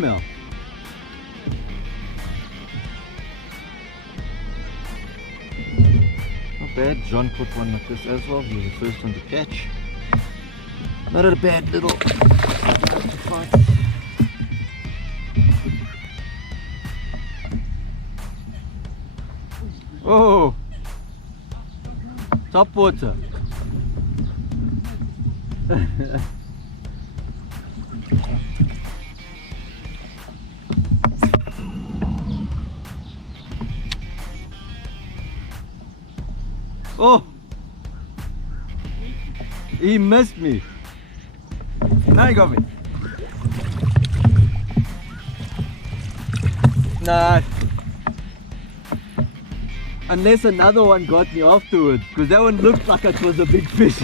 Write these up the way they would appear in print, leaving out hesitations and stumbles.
female. Not bad. John caught one like this as well. He was the first one to catch. Not a bad little fight. Oh, top water. Oh, he missed me. Now he got me. Nah. Unless another one got me afterwards, because that one looked like it was a big fish.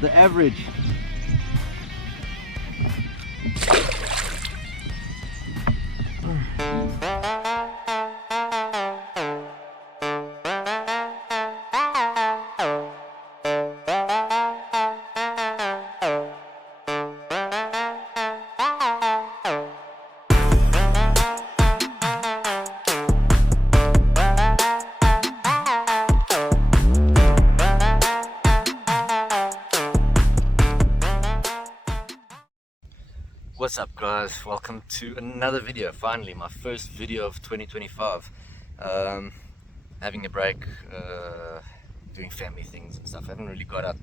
The average. What's up guys, welcome to another video. Finally my first video of 2025. Having a break, doing family things and stuff. I haven't really got out,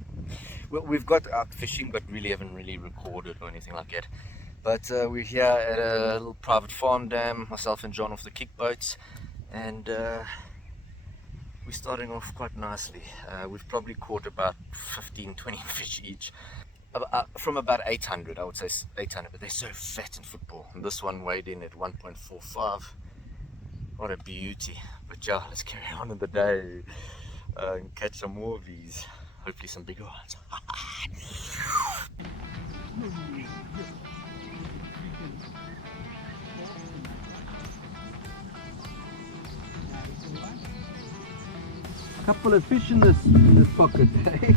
well, we've got out fishing but really haven't really recorded or anything like that. But we're here at a little private farm dam, myself and John off the kickboats, and we're starting off quite nicely. We've probably caught about 15-20 fish each. From about 800, I would say 800, but they're so fat in football. And this one weighed in at 1.45. What a beauty. But yeah, let's carry on in the day and catch some more of these. Hopefully some bigger ones. Couple of fish in this pocket, eh?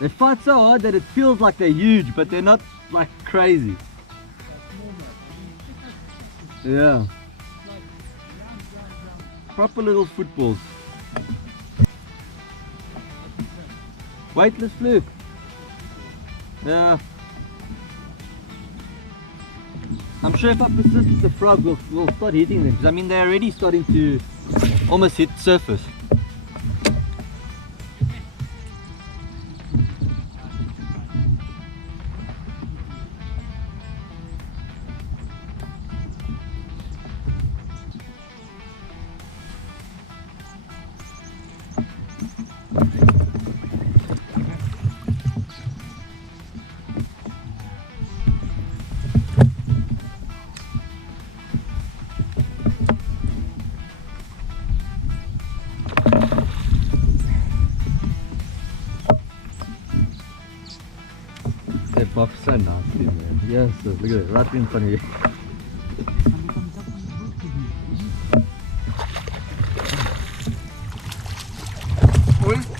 They fight so hard that it feels like they're huge, but they're not like crazy. Yeah. Proper little footballs. Weightless fluke. Yeah. I'm sure if I persist with the frog, we'll start hitting them. Because I mean, they're already starting to almost hit surface. That buff's so nasty, man. Yes, look at it, right in front of you.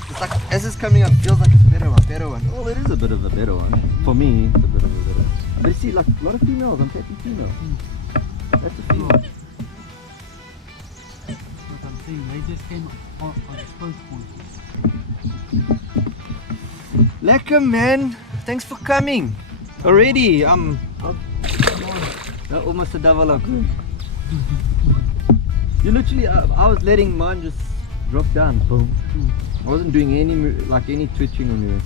It's like, as it's coming up, feels like it's a better one. Oh, it is a bit of a better one. For me, it's a bit of a better one. But you see, like, a lot of females, I'm taking females. That's a female. What I'm saying, they just came on the spoke point. Lekker, man. Thanks for coming. Already, almost a double up. You literally, I was letting mine just drop down. Boom. I wasn't doing any twitching on you.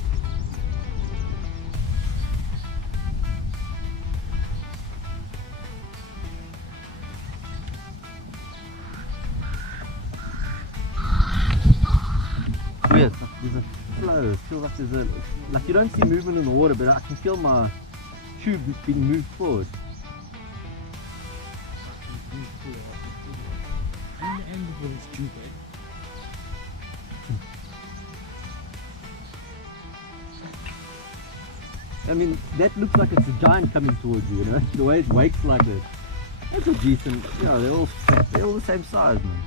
Weird. There's a flow. It feels like there's a, like you don't see movement in the water, but I can feel my tube being moved forward. I mean, that looks like it's a giant coming towards you, you know, the way it wakes like that. That's a decent, yeah, they're all the same size, man.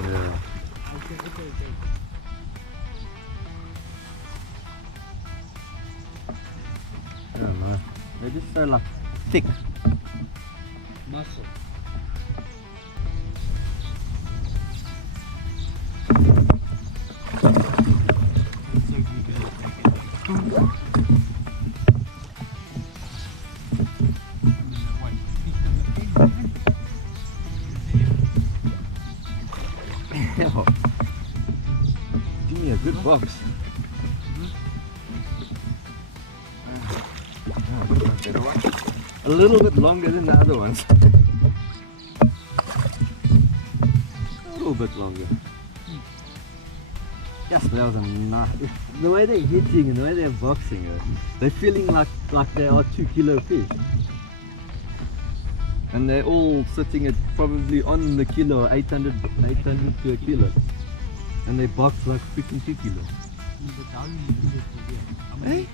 Yeah. I don't know. They're just so like thick. Muscle. Give me a good box. A little bit longer than the other ones. A little bit longer. Yes, that was a nice. The way they're hitting and the way they're boxing, they're feeling like they are 2 kilo fish. And they're all sitting at probably on the kilo, 800 to a kilo. And they box like freaking 2 kilo. Hey?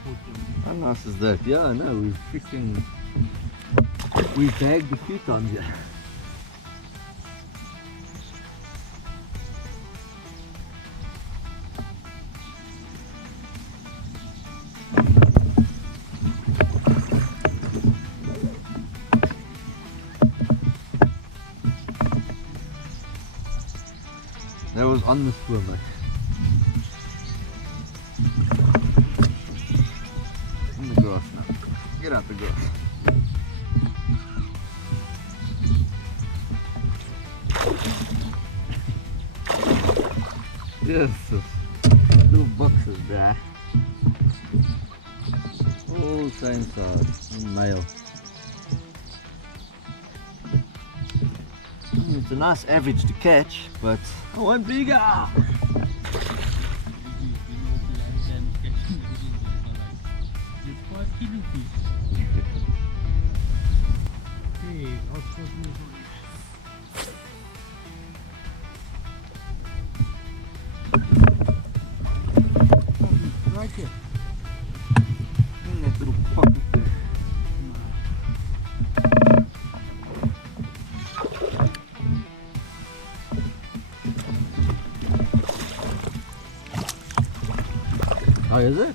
How nice is that? Yeah, I know, we've bagged a few times here. That was on the swimmer. In the grass now. Get out the grass. Yes, little boxes there. All same size, male. It's a nice average to catch, but I want bigger! Right here. In that little pocket there. Oh, is it?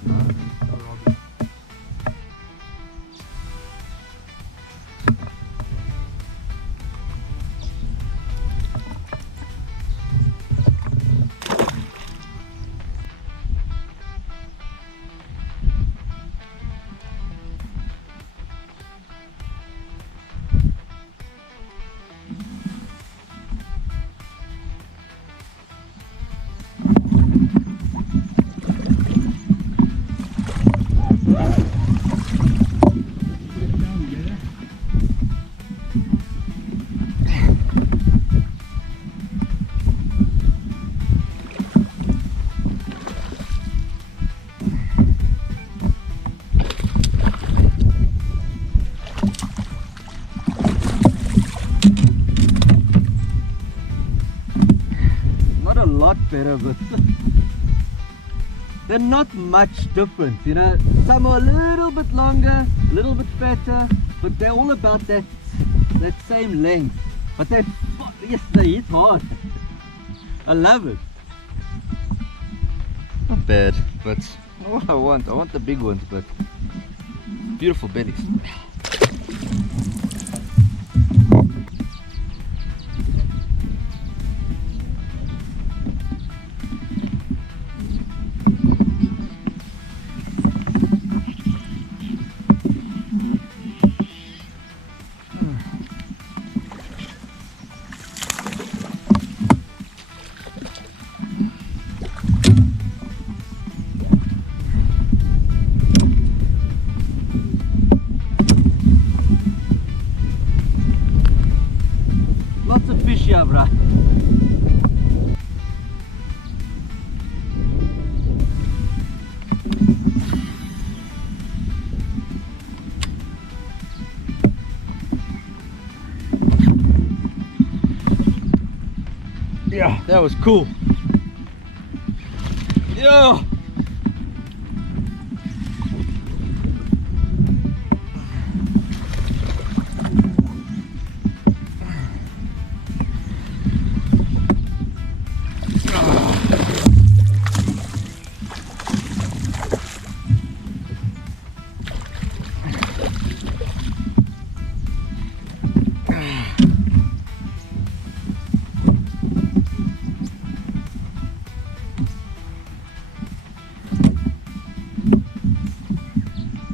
Better, but they're not much different, you know. Some are a little bit longer, a little bit fatter, but they're all about that same length. But they hit hard. I love it. Not bad, but what I want the big ones, but beautiful bellies. Yeah, bruh. Yeah, that was cool. Yeah.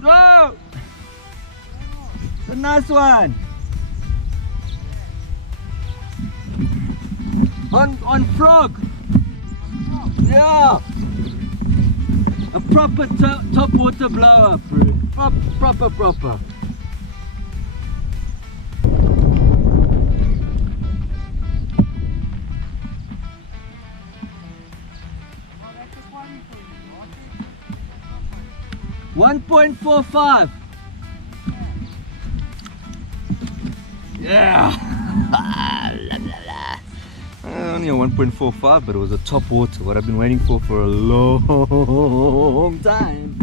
Go! A nice one. On frog. Yeah. A proper top water blower, bro. Proper. $1.45. Yeah. Only a 1.45, but it was a top water. What I've been waiting for a long time.